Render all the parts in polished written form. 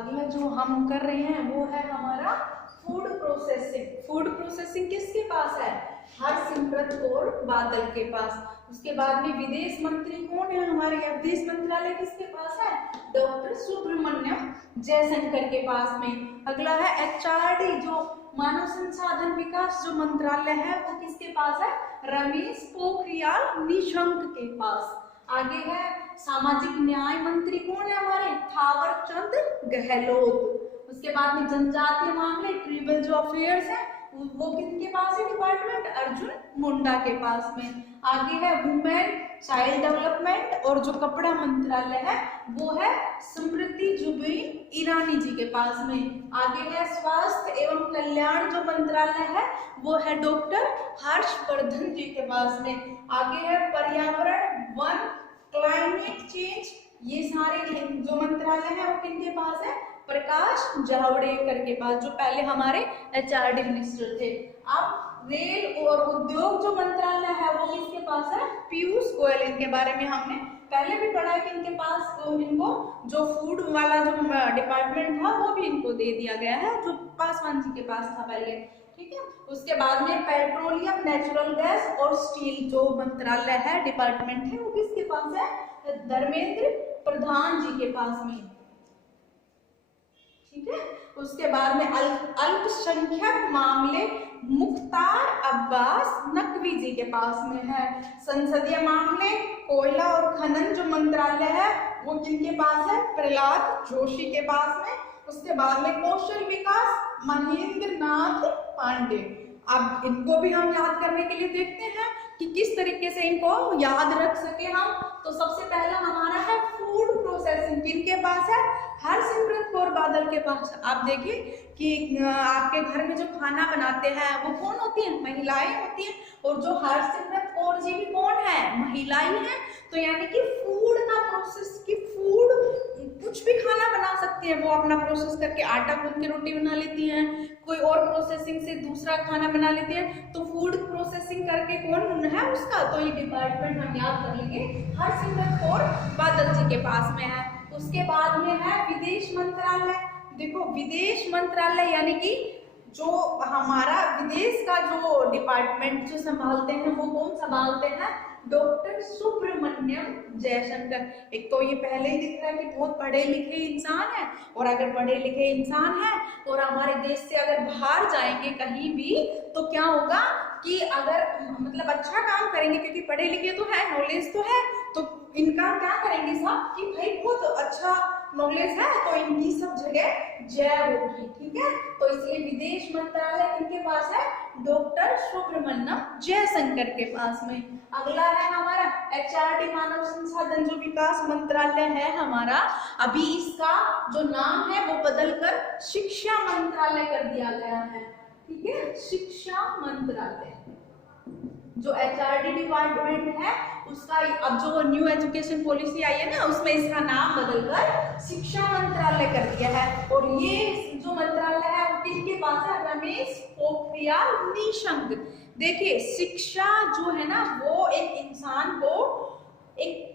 अगला जो हम कर रहे हैं वो है हमारा फूड प्रोसेसिंग। फूड प्रोसेसिंग किसके पास है? हरसिमरत कौर बादल के पास। उसके बाद में विदेश मंत्री कौन है हमारे? विदेश मंत्रालय किसके पास है? डॉक्टर सुब्रमण्यम जयशंकर के पास में। अगला है एचआरडी, जो मानव संसाधन विकास जो मंत्रालय है वो किसके पास है? रमेश पोखरियाल निशंक के पास। आगे है सामाजिक न्याय मंत्री कौन है हमारे? थावर चंद गहलोत। उसके बाद में जनजातीय मामले ट्राइबल जो अफेयर्स है वो किसके पास है डिपार्टमेंट? अर्जुन मुंडा के पास में। आगे है वुमेन चाइल्ड डेवलपमेंट और जो कपड़ा मंत्रालय है वो है स्मृति जुबिन ईरानी जी के पास में। आगे है स्वास्थ्य एवं कल्याण जो मंत्रालय है वो है डॉक्टर हर्षवर्धन जी के पास में। आगे है पर्यावरण वन क्लाइमेट चेंज, ये सारे जो मंत्रालय है वो किनके पास है? प्रकाश जावड़ेकर के पास, जो पहले हमारे एचआरडी मिनिस्टर थे। अब रेल और उद्योग जो मंत्रालय है वो किसके पास है? पीयूष गोयल। इनके बारे में हमने पहले भी पढ़ा है कि इनके पास इनको जो फूड वाला जो डिपार्टमेंट था वो भी इनको दे दिया गया है, जो पासवान जी के पास था पहले, ठीक है। उसके बाद में पेट्रोलियम नेचुरल गैस और स्टील जो मंत्रालय है डिपार्टमेंट है वो किसके पास है? धर्मेंद्र प्रधान जी के पास में, ठीक है। उसके बाद में अल्पसंख्यक मामले मुख्तार अब्बास नकवी जी के पास में है। संसदीय मामले कोयला और खनन जो मंत्रालय है वो किनके पास है? प्रहलाद जोशी के पास में। उसके बाद में कौशल विकास महेंद्र नाथ पांडे। अब इनको भी हम याद करने के लिए देखते हैं कि किस तरीके से इनको याद रख सके हम। तो सबसे पहला हमारा है फूड प्रोसेसिंग, किनके पास है? हरसिमरत कौर बादल के पास। आप देखिए कि आपके घर में जो खाना बनाते हैं वो कौन होती है? महिलाएं होती हैं। और जो हरसिमरत कौर जी भी कौन है? महिलाएं हैं। तो यानी कि फूड का प्रोसेस की फूड कुछ भी खाना बना सकती है, वो अपना प्रोसेस करके आटा गूंथ के रोटी बना लेती हैं, कोई और प्रोसेसिंग से दूसरा खाना बना लेती है। तो फूड प्रोसेसिंग करके कौन है उसका? तो ये डिपार्टमेंट हम याद कर लेंगे, हरसिमरत कौर बादल जी के पास में है। उसके बाद में है विदेश मंत्रालय। देखो विदेश मंत्रालय यानी कि जो हमारा विदेश का जो डिपार्टमेंट जो संभालते हैं वो कौन संभालते हैं? डॉक्टर सुब्रमण्यम जयशंकर। एक तो ये पहले ही दिख रहा है कि बहुत पढ़े लिखे इंसान है, और अगर पढ़े लिखे इंसान है और हमारे देश से अगर बाहर जाएंगे कहीं भी तो क्या होगा कि अगर मतलब अच्छा काम करेंगे, क्योंकि पढ़े लिखे तो है, नॉलेज तो है, तो इनका क्या करेंगे सब कि भाई बहुत अच्छा नॉलेज है तो इनकी सब जगह जय होगी, ठीक है। तो इसलिए विदेश मंत्रालय किनके पास है? डॉक्टर सुब्रमण्यम जयशंकर के पास में। अगला है हमारा एचआरडी मानव संसाधन जो विकास मंत्रालय है हमारा, अभी इसका जो नाम है वो बदलकर शिक्षा मंत्रालय कर दिया गया है, ठीक है। शिक्षा मंत्रालय जो एचआरडी डिपार्टमेंट है उसका अब जो न्यू एजुकेशन पॉलिसी आई है ना उसमें इसका नाम बदलकर शिक्षा मंत्रालय कर दिया है। और ये जो मंत्रालय है वो किसके पास है? रमेश पोखरियाल निशंक। देखिए शिक्षा जो है ना वो एक इंसान को एक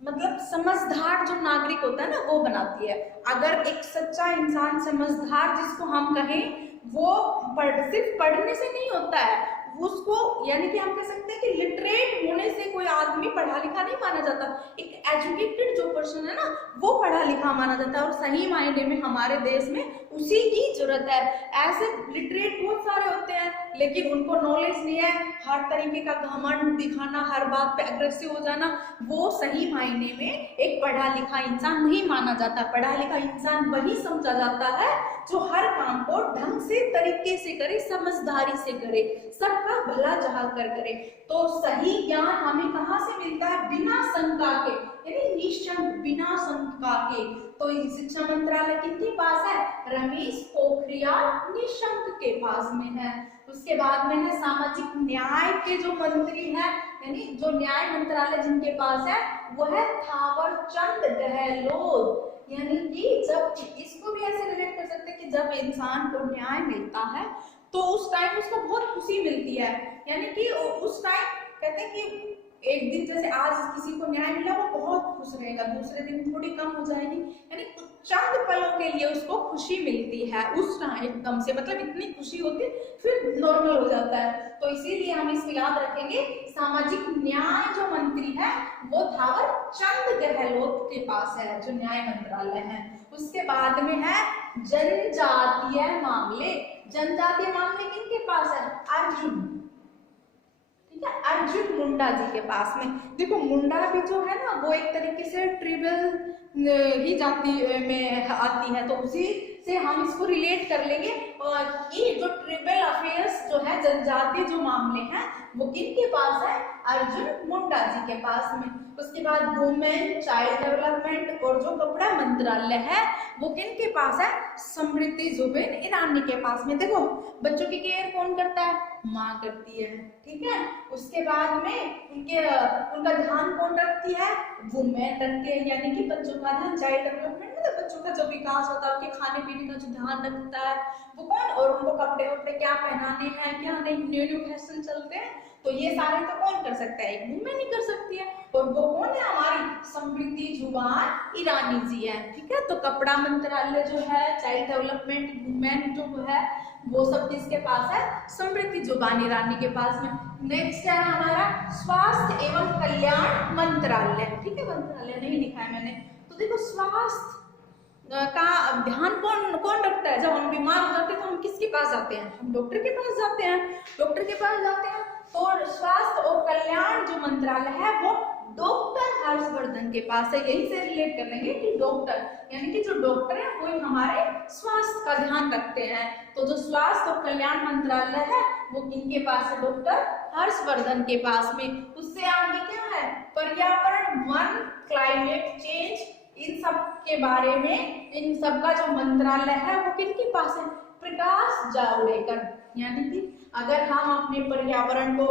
मतलब समझदार जो नागरिक होता है ना वो बनाती है। अगर एक सच्चा इंसान समझदार जिसको हम कहें वो सिर्फ पढ़ने से नहीं होता है, उसको यानी कि हम कह सकते हैं कि लिटरेट होने से कोई आदमी पढ़ा लिखा नहीं माना जाता। एक एजुकेटेड जो पर्सन है ना वो पढ़ा लिखा माना जाता है, और सही मायने में हमारे देश में उसी की जरूरत है। ऐसे लिटरेट बहुत सारे होते हैं लेकिन उनको नॉलेज नहीं है, हर तरीके का घमंड दिखाना, हर बात पे अग्रेसिव हो जाना, वो सही मायने में एक पढ़ा लिखा इंसान नहीं माना जाता। पढ़ा लिखा इंसान वही समझा जाता है जो हर काम को ढंग से तरीके से करे, समझदारी से करे, सबका भला चाह कर करे। तो सही ज्ञान हमें कहाँ से मिलता है? बिना शंका के, यानी निशंक, बिना शंका के। तो शिक्षा मंत्रालय किसके पास है? रमेश पोखरियाल निशंक के पास में है। उसके बाद में है सामाजिक न्याय के जो मंत्री है, यानी जो न्याय मंत्रालय जिनके पास है वो है थावर चंद गहलोत। यानी कि जब इसको भी ऐसे रिलेट कर सकते हैं कि जब इंसान को न्याय मिलता है तो उस टाइम उसको बहुत खुशी मिलती है, यानी कि उस टाइम कहते हैं कि एक दिन जैसे आज किसी को न्याय मिला वो बहुत खुश रहेगा, दूसरे दिन थोड़ी कम हो जाएगी, यानी चंद पलों के लिए उसको खुशी मिलती है उस टाइम एकदम से, मतलब इतनी खुशी होती है फिर नॉर्मल हो जाता है। तो इसीलिए हम इसको याद रखेंगे, सामाजिक न्याय जो मंत्री है वो थावर चंद गहलोत के पास है, जो न्याय मंत्रालय है। उसके बाद में है जनजातीय मामले। जनजातीय मामले किनके पास है? अर्जुन, ठीक है, अर्जुन मुंडा जी के पास में। देखो मुंडा भी जो है ना वो एक तरीके से ट्रिबल ही जाति में आती है, तो उसी से हम इसको रिलेट कर लेंगे कि जो ट्रिबल अफेयर्स जो है, जनजातीय जो मामले हैं वो किनके पास है? अर्जुन मुंडा जी के पास में। उसके बाद वुमेन चाइल्ड डेवलपमेंट और जो कपड़ा मंत्रालय है वो किनके पास है? स्मृति जुबिन ईरानी के पास में। देखो बच्चों की केयर कौन करता है? माँ करती है, ठीक है। उसके बाद में उनका ध्यान कौन रखती है? वुमेन रखती है, यानी कि बच्चों का ध्यान, चाइल्ड डेवलपमेंट मतलब बच्चों का जो विकास होता है, उनके खाने पीने का जो ध्यान रखता है वो कौन? और उनको कपड़े वपड़े क्या पहनाने हैं, क्या नहीं, न्यू फैशन चलते हैं, तो ये सारे तो कौन कर सकता है? एक वुमेन ही कर सकती है, और वो कौन है? हमारी स्मृति जुबिन ईरानी जी है, ठीक है। तो कपड़ा मंत्रालय जो है, चाइल्ड डेवलपमेंट, वुमेन जो है, वो सब किसके पास है? स्मृति जुबिन ईरानी के पास में। नेक्स्ट है हमारा स्वास्थ्य एवं कल्याण मंत्रालय, ठीक है, मंत्रालय नहीं लिखा है मैंने। तो देखो स्वास्थ्य का ध्यान कौन कौन रखता है? जब हम बीमार हो जाते हैं तो हम किसके पास जाते हैं? हम डॉक्टर के पास जाते हैं, डॉक्टर के पास जाते हैं। तो स्वास्थ्य और कल्याण जो मंत्रालय है वो डॉक्टर हर्षवर्धन के पास है। यही से रिलेट कर लेंगे कि डॉक्टर, यानी कि जो डॉक्टर है वो हमारे स्वास्थ्य का ध्यान रखते हैं। तो जो स्वास्थ्य और कल्याण मंत्रालय है वो किनके पास है? डॉक्टर हर्षवर्धन के पास में। उससे आगे क्या है? पर्यावरण, वन, क्लाइमेट चेंज, इन सब के बारे में, इन सब का जो मंत्रालय है वो किनके पास है? प्रकाश जावड़ेकर। यानी कि अगर हम अपने पर्यावरण को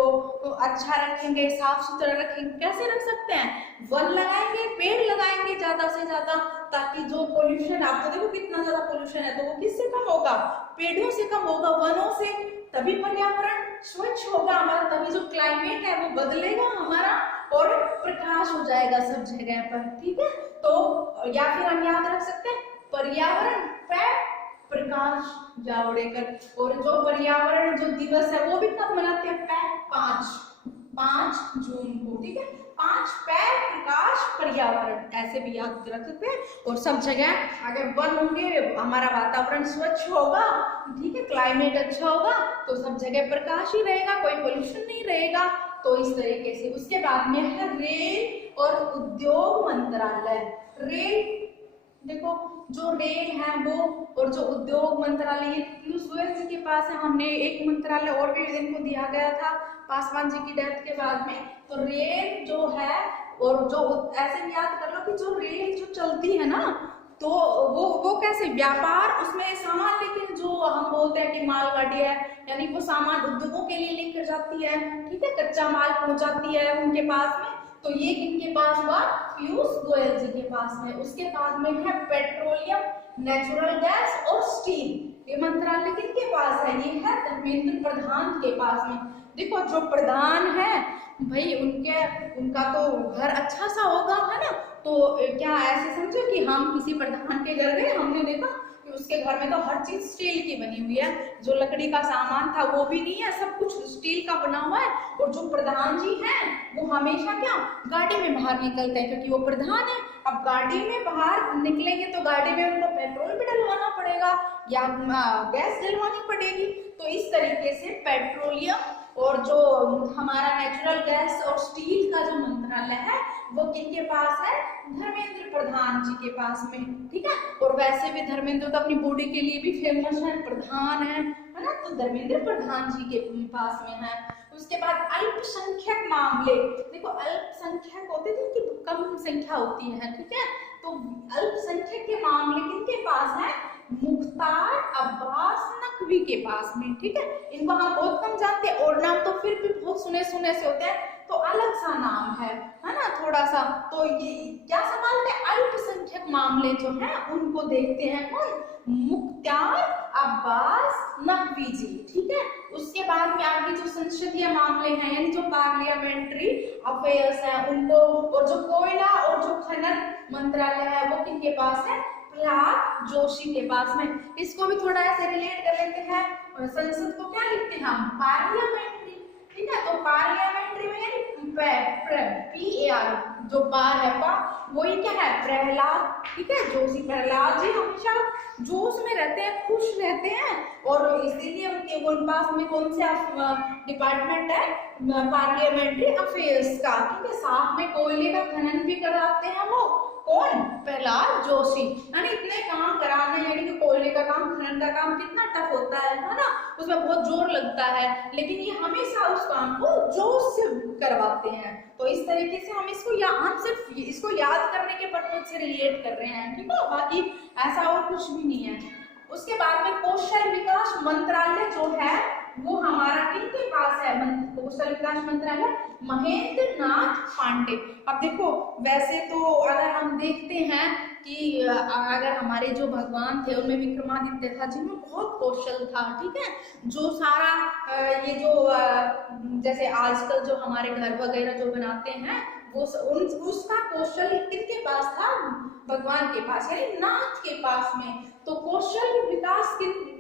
अच्छा रखेंगे, साफ सुथरा रखेंगे, कैसे रख सकते हैं? वन लगाएंगे, पेड़ लगाएंगे ज्यादा से ज्यादा, ताकि जो पोल्यूशन, आप तो देखो कितना ज्यादा पोल्यूशन है, तो वो किससे कम होगा? पेड़ों से कम होगा, वनों से। तभी पर्यावरण स्वच्छ होगा हमारा, तभी जो क्लाइमेट है वो बदलेगा हमारा, और प्रकाश हो जाएगा सब जगह पर, ठीक है। तो या फिर हम याद रख सकते हैं पर्यावरण पे प्रकाश जावड़ेकर। और जो पर्यावरण जो दिवस है वो भी कब मनाते हैं? 5 जून को, ठीक है। 5 प्रकाश पर्यावरण, ऐसे भी याद रख सकते हैं। और सब जगह अगर वन होंगे, हमारा वातावरण स्वच्छ होगा, ठीक है, क्लाइमेट अच्छा होगा, तो सब जगह प्रकाश ही रहेगा, कोई पोल्यूशन नहीं रहेगा। तो इस तरीके से। उसके बाद में है रेल और उद्योग मंत्रालय। रेल, देखो जो रेल है वो, और जो उद्योग मंत्रालय ये पीयूष गोयल जी के पास है। हमने एक मंत्रालय और भी इनको दिया गया था पासवान जी की डेथ के बाद में। तो रेल जो है, और जो ऐसे भी याद कर लो कि जो रेल जो चलती है ना, तो वो कैसे व्यापार, उसमें सामान, लेकिन जो हम बोलते हैं कि मालगाड़ी है, यानी वो सामान उद्योगों के लिए लेकर जाती है, ठीक है, कच्चा माल पहुंचाती है उनके पास में। तो ये किनके पास हुआ? पीयूष गोयल जी के पास में। उसके बाद में है पेट्रोलियम, नेचुरल गैस और स्टील। ये मंत्रालय किनके पास है? ये है धर्मेंद्र प्रधान के पास में। देखो जो प्रधान है भाई, उनका तो घर अच्छा सा होगा, है ना। तो क्या ऐसे समझो कि हम किसी प्रधान के घर गए, हमने देखा कि उसके घर में तो हर चीज स्टील की बनी हुई है, जो लकड़ी का सामान था वो भी नहीं है, सब कुछ स्टील का बना हुआ है। और जो प्रधान जी हैं वो हमेशा क्या गाड़ी में बाहर निकलते हैं, क्योंकि वो प्रधान है। अब गाड़ी में बाहर निकलेंगे तो गाड़ी में उनको पेट्रोल भी डलवाना पड़ेगा या गैस डलवानी पड़ेगी। तो इस तरीके से पेट्रोलियम और जो हमारा नेचुरल गैस और स्टील का जो मंत्रालय है वो किनके पास है? धर्मेंद्र प्रधान जी के पास में, ठीक है। और वैसे भी धर्मेंद्र तो अपनी बॉडी के लिए भी फेमस है, प्रधान है ना। तो धर्मेंद्र प्रधान जी के पास में है। उसके बाद अल्पसंख्यक मामले। देखो अल्पसंख्यक होते थे कि कम संख्या होती है, ठीक है। तो अल्पसंख्यक के मामले किनके पास है? मुख्तार अब्बास नकवी के पास में, ठीक है। इनको हम बहुत कम जानते हैं, और नाम तो फिर भी बहुत सुने सुने से होते हैं, तो अलग सा नाम है ना, थोड़ा सा। तो ये क्या संभालते हैं? अल्पसंख्यक मामले जो है उनको देखते हैं कौन? मुख्तार अब्बास नकवी जी, ठीक है। उसके बाद में आगे जो संसदीय मामले हैं, यानी जो पार्लियामेंट्री अफेयर्स है उनको, और जो कोयला और जो खनन मंत्रालय है वो किनके पास है? प्रहलाद जोशी के पास में। इसको भी थोड़ा ऐसे रिलेट कर लेते हैं। और संसद को क्या लिखते हैं हम? पार्लियामेंट्री। ठीक है, तो पार्लियामेंट्री में यानी PAR जो पार है पा, वही क्या है? प्रहलाद। ठीक है, जोशी। प्रहलाद जी हमेशा जोश में रहते हैं, खुश रहते हैं, और इसीलिए उनके पास में कौन सा डिपार्टमेंट है? पार्लियामेंट्री अफेयर्स का। ठीक है, साथ में कोयले का खनन भी कराते हैं वो। कौन? प्रहलाद जोशी। यानी इतने काम कराने, यानी कि कोयले का काम, खनन का काम कितना टफ होता है ना, उसमें बहुत जोर लगता है, लेकिन ये हमेशा उस काम को जोश से करवाते हैं। तो इस तरीके से हम हम सिर्फ इसको याद करने के पर्पज से रिलेट कर रहे हैं। ठीक है, बाकी ऐसा और कुछ भी नहीं है। उसके बाद में कौशल विकास मंत्रालय जो है वो हमारा किसके पास है? कौशल विकास मंत्रालय महेंद्र नाथ पांडे। अब देखो, वैसे तो अगर हम देखते हैं कि अगर हमारे जो भगवान थे उनमें विक्रमादित्य था, जिनमें बहुत कौशल था। ठीक है, जो सारा ये जो जैसे आजकल जो हमारे घर वगैरह जो बनाते हैं वो उसका कौशल किसके पास था? भगवान के पास, यानी नाथ के पास में। तो कौशल विकास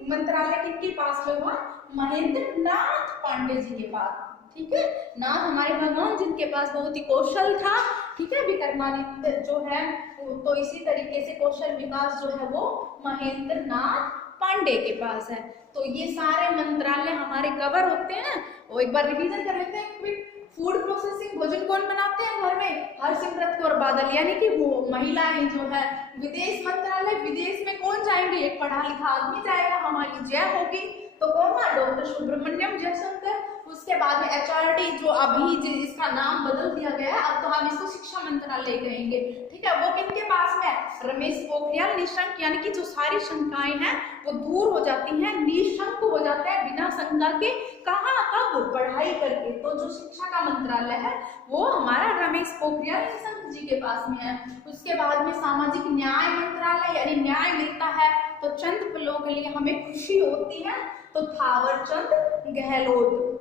मंत्रालय किसके पास में हुआ? महेंद्र नाथ पांडे जी के पास। ठीक है, नाथ हमारे भगवान जिनके पास बहुत ही कौशल था। ठीक है, विक्रमादित्य जो है, तो इसी तरीके से कौशल विकास जो है वो महेंद्र नाथ पांडे के पास है। तो ये सारे मंत्रालय हमारे कवर होते हैं। और एक बार रिवीजन कर लेते हैं। फूड प्रोसेसिंग, भोजन कौन बनाते हैं घर में? हरसिमरत कौर बादल, यानी कि वो महिलाएं जो है। विदेश मंत्रालय, विदेश में कौन जाएंगे? एक पढ़ा लिखा आदमी जाएगा, हमारी जय होगी। तो कौन था? डॉक्टर सुब्रमण्यम जयशंकर। उसके बाद में HRD जो अभी इसका नाम बदल दिया गया है, अब तो हम इसको शिक्षा मंत्रालय कहेंगे। ठीक है, वो किनके पास में? रमेश पोखरियाल निशंक। यानी कि जो सारी शंकाएं हैं वो दूर हो जाती हैं, निशंक हो जाता है बिना शंका के। कहाँ? कब? पढ़ाई करके। तो जो शिक्षा का मंत्रालय है वो हमारा रमेश पोखरियाल निशंक जी के पास में है। उसके बाद में सामाजिक न्याय मंत्रालय, यानी न्याय मिलता है तो चंद पलों के लिए हमें खुशी होती है, तो थावरचंद गहलोत।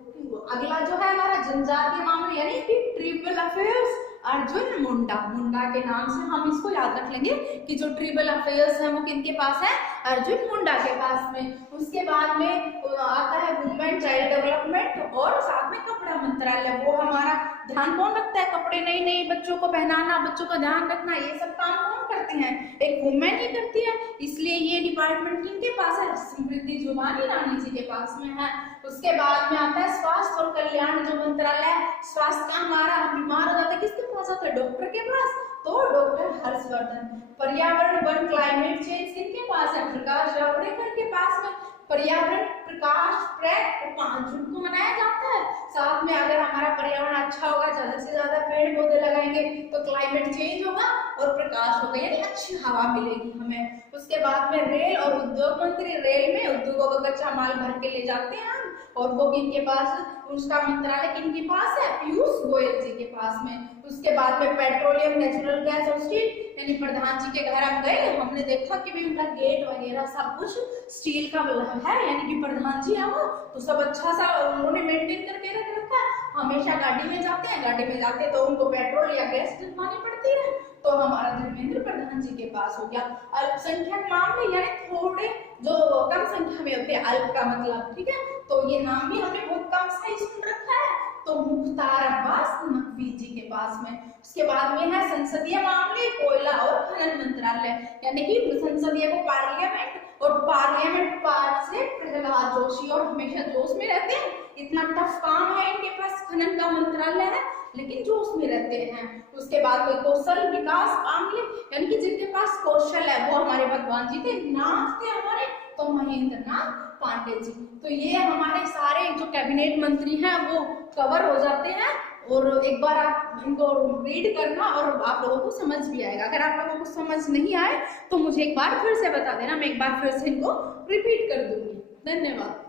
अगला जो है हमारा जनजातीय मामले, यानी कि ट्रिबल अफेयर्स, अर्जुन मुंडा। मुंडा के नाम से हम इसको याद रख लेंगे कि जो ट्रिबल अफेयर्स है वो किनके पास है? अर्जुन मुंडा के पास में। उसके बाद में आता है वुमेन चाइल्ड डेवलपमेंट और साथ में कपड़ा मंत्रालय। वो हमारा ध्यान कौन रखता है? कपड़े नए नए बच्चों को पहनाना, बच्चों का ध्यान रखना, ये सब काम कौन करते हैं? एक वुमेन ही करती है। इसलिए ये डिपार्टमेंट किनके पास है? स्मृति जुबानी रानी जी के पास में है। उसके बाद में आता है स्वास्थ्य और कल्याण जो मंत्रालय। स्वास्थ्य का हमारा, बीमार हो जाता है किसके पास आता है? डॉक्टर के पास, तो डॉक्टर हर्षवर्धन। पर्यावरण वन क्लाइमेट चेंज किसके पास है? प्रकाश जावड़ेकर के पास में। पर्यावरण प्रकाश ट्रैक 5 जून को मनाया जाता है। साथ में अगर हमारा पर्यावरण अच्छा होगा, ज्यादा से ज्यादा पेड़ पौधे लगाएंगे तो क्लाइमेट चेंज होगा और प्रकाश होगा, यानी अच्छी हवा मिलेगी हमें। उसके बाद में रेल और उद्योग मंत्री। रेल में उद्योगों का कच्चा माल भर के ले जाते हैं हम, और वो किनके पास? उसका मंत्रालय किनके पास है? पीयूष गोयल जी के पास में। उसके बाद में पेट्रोलियम, नेचुरल गैस और स्टील, यानी प्रधान जी के घर हम गए, हमने देखा कि भी उनका गेट वगैरह सब कुछ स्टील का है, यानी कि प्रधान जी है वो, तो सब अच्छा सा उन्होंने मेंटेन करके रख रखा है। हमेशा गाड़ी में जाते हैं, गाड़ी में जाते तो उनको पेट्रोल या गैस डलवानी पड़ती है। तो हमारा धर्मेंद्र प्रधान जी के पास हो गया। अल्पसंख्यक मामले, यानी थोड़े जो कम संख्या में होते हैं, अल्प का मतलब। ठीक है, तो ये नाम भी हमने बहुत कम सा ही सुन रखा है, तो मुख्तार अब्बास नकवी जी के पास में। उसके बाद में है संसदीय मामले, कोयला और खनन मंत्रालय, यानी कि संसदीय को पार्लियामेंट, और पार्लियामेंट पार्ट से प्रहलाद जोशी, और हमेशा जोश में रहते हैं। इतना टफ काम है इनके पास, खनन का मंत्रालय है लेकिन जोश में रहते हैं। उसके बाद में कौशल विकास मामले, यानी कि जिनके पास कौशल है वो हमारे भगवान जी थे, नाथ थे हमारे, तो महेंद्र नाथ पांडे जी। तो ये हमारे सारे जो कैबिनेट मंत्री हैं वो कवर हो जाते हैं। और एक बार आप इनको रीड करना और आप लोगों को समझ भी आएगा। अगर आप लोगों को समझ नहीं आए तो मुझे एक बार फिर से बता देना, मैं एक बार फिर से इनको रिपीट कर दूंगी। धन्यवाद।